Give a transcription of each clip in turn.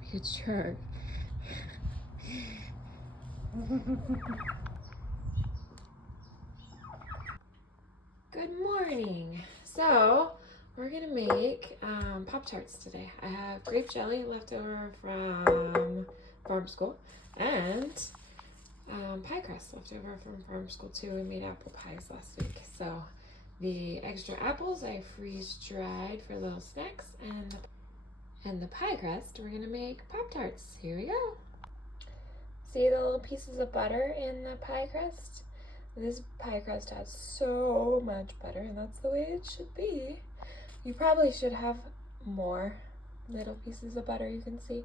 Be a jerk. Good morning. So we're gonna make Pop-Tarts today. I have grape jelly left over from farm school and pie crust left over from farm school too. We made apple pies last week. So the extra apples I freeze dried for little snacks, and the pie crust we're gonna make Pop-Tarts. Here we go. See the little pieces of butter in the pie crust? This pie crust has so much butter, and that's the way it should be. You probably should have more little pieces of butter, you can see.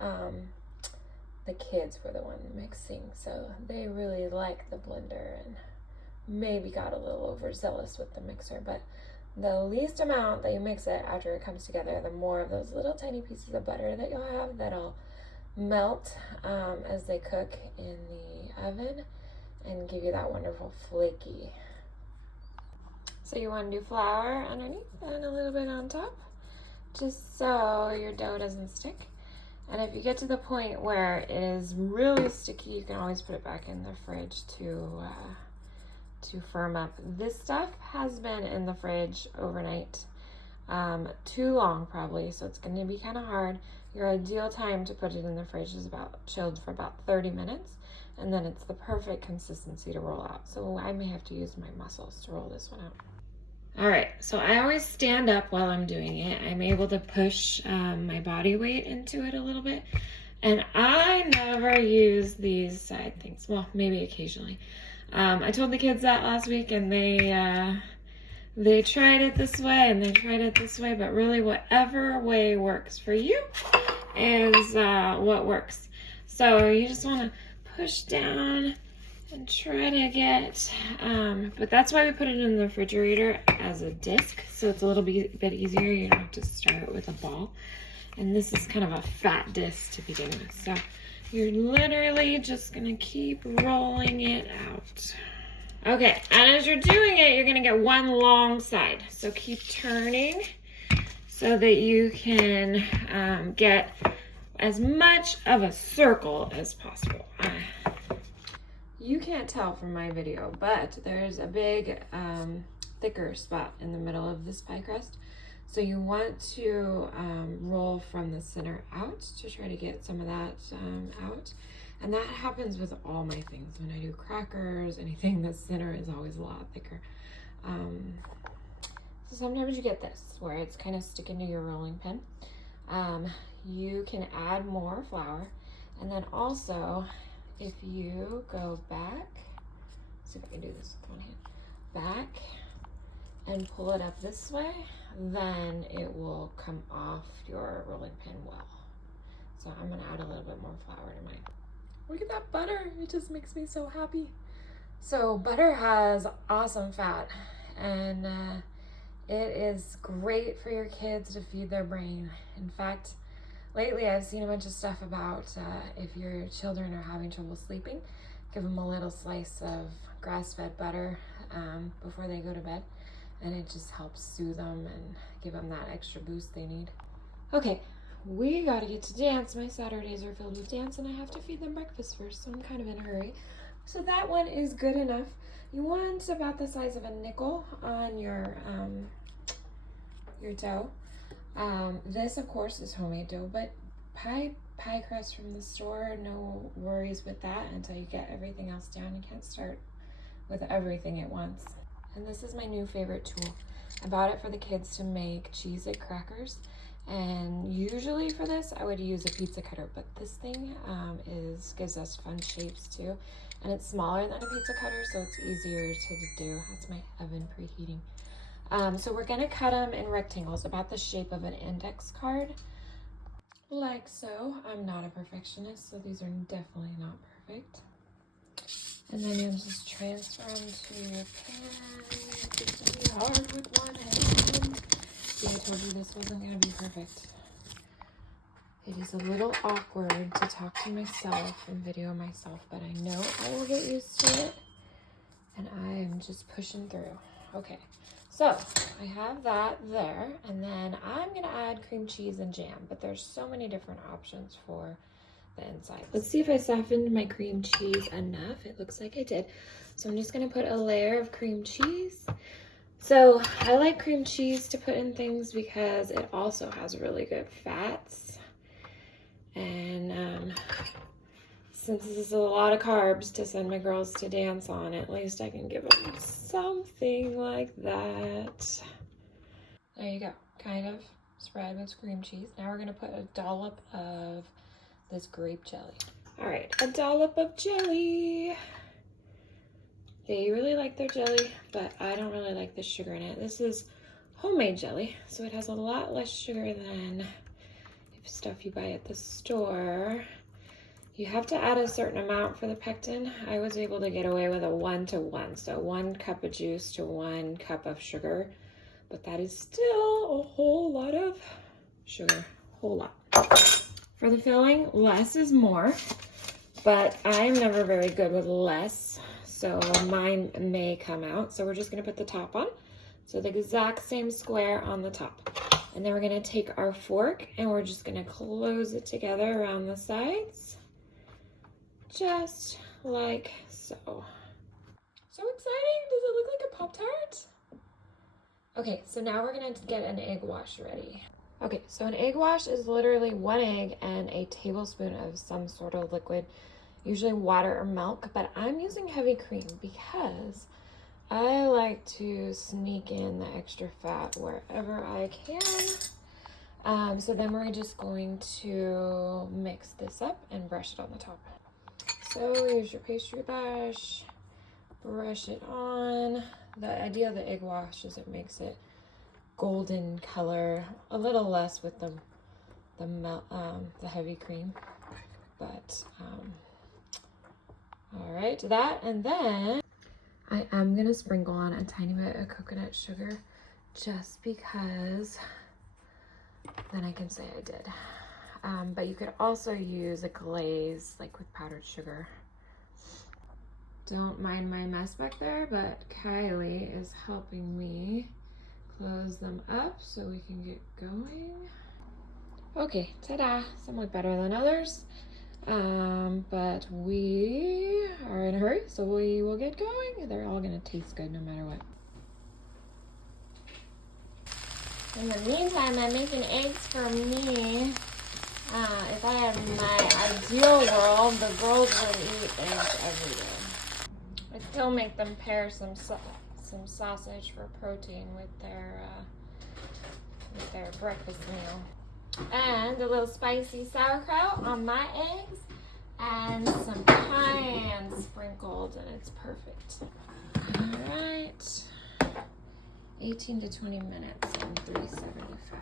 The kids were the one mixing, so they really liked the blender and maybe got a little overzealous with the mixer, but the least amount that you mix it after it comes together, the more of those little tiny pieces of butter that you'll have that'll melt as they cook in the oven and give you that wonderful flaky. So you want to do flour underneath and a little bit on top, just so your dough doesn't stick. And if you get to the point where it is really sticky, you can always put it back in the fridge to firm up. This stuff has been in the fridge overnight, too long probably, so it's going to be kind of hard. Your ideal time to put it in the fridge is chilled for about 30 minutes, and then it's the perfect consistency to roll out. So I may have to use my muscles to roll this one out. All right, so I always stand up while I'm doing it. I'm able to push my body weight into it a little bit. And I never use these side things. Well, maybe occasionally. I told the kids that last week, and they tried it this way and they tried it this way, but really whatever way works for you is what works. So you just want to push down and try to get, but that's why we put it in the refrigerator as a disc, so it's a little bit easier. You don't have to start with a ball. And this is kind of a fat disc to begin with. So you're literally just gonna keep rolling it out. Okay, and as you're doing it, you're gonna get one long side. So keep turning so that you can get as much of a circle as possible. You can't tell from my video, but there's a big thicker spot in the middle of this pie crust. So you want to roll from the center out to try to get some of that out. And that happens with all my things. When I do crackers, anything, the center is always a lot thicker. So sometimes you get this, where it's kind of sticking to your rolling pin. You can add more flour. And then also, if you go back, see if I can do this with one hand, back and pull it up this way, then it will come off your rolling pin well. So I'm gonna add a little bit more flour to mine. Look at that butter, it just makes me so happy. So butter has awesome fat, and it is great for your kids to feed their brain. In fact, lately I've seen a bunch of stuff about if your children are having trouble sleeping, give them a little slice of grass-fed butter before they go to bed, and it just helps soothe them and give them that extra boost they need. Okay, we gotta get to dance. My Saturdays are filled with dance, and I have to feed them breakfast first, so I'm kind of in a hurry. So that one is good enough. You want about the size of a nickel on your dough. This, of course, is homemade dough, but pie crust from the store, no worries with that until you get everything else down. You can't start with everything at once. And this is my new favorite tool. I bought it for the kids to make Cheez-It crackers. And usually for this, I would use a pizza cutter, but this thing gives us fun shapes too. And it's smaller than a pizza cutter, so it's easier to do. That's my oven preheating. So we're gonna cut them in rectangles about the shape of an index card, like so. I'm not a perfectionist, so these are definitely not perfect. And then you'll just transfer them to your pan. It's gonna be hard with one hand. See, I told you this wasn't gonna be perfect. It is a little awkward to talk to myself and video myself, but I know I will get used to it. And I am just pushing through. Okay, So I have that there, and then I'm gonna add cream cheese and jam, but there's so many different options for the inside. Let's see if I softened my cream cheese enough. It looks like I did. So I'm just gonna put a layer of cream cheese. So I like cream cheese to put in things because it also has really good fats. And since this is a lot of carbs to send my girls to dance on, at least I can give them something like that. There you go, kind of spread with cream cheese. Now we're gonna put a dollop of this grape jelly. All right, a dollop of jelly. They really like their jelly, but I don't really like the sugar in it. This is homemade jelly, so it has a lot less sugar than stuff you buy at the store. You have to add a certain amount for the pectin. I was able to get away with a 1-to-1, so 1 cup of juice to 1 cup of sugar, but that is still a whole lot of sugar, whole lot. For the filling, less is more, but I'm never very good with less, so mine may come out. So we're just gonna put the top on. So the exact same square on the top. And then we're gonna take our fork and we're just gonna close it together around the sides. Just like so. So exciting, does it look like a Pop-Tart? Okay, so now we're gonna get an egg wash ready. Okay, so an egg wash is literally 1 egg and a tablespoon of some sort of liquid, usually water or milk, but I'm using heavy cream because I like to sneak in the extra fat wherever I can. So then we're just going to mix this up and brush it on the top. So use your pastry brush, brush it on. The idea of the egg wash is it makes it golden color, a little less with the heavy cream, but all right, that, and then I am gonna sprinkle on a tiny bit of coconut sugar just because then I can say I did. But you could also use a glaze, like with powdered sugar. Don't mind my mess back there, but Kylie is helping me close them up so we can get going. Okay, ta-da, some look better than others. But we are in a hurry, so we will get going. They're all gonna taste good no matter what. In the meantime, I'm making eggs for me. If I had my ideal world, the girls would eat eggs every day. I still make them pair some sausage for protein with their breakfast meal. And a little spicy sauerkraut on my eggs and some cayenne sprinkled, and it's perfect. All right, 18 to 20 minutes on 375.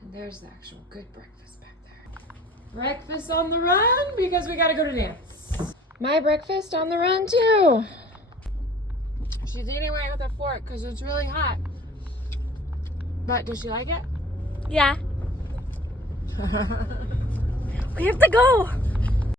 And there's the actual good breakfast back there. Breakfast on the run because we gotta go to dance. My breakfast on the run too. She's eating away with a fork because it's really hot. But does she like it? Yeah. We have to go.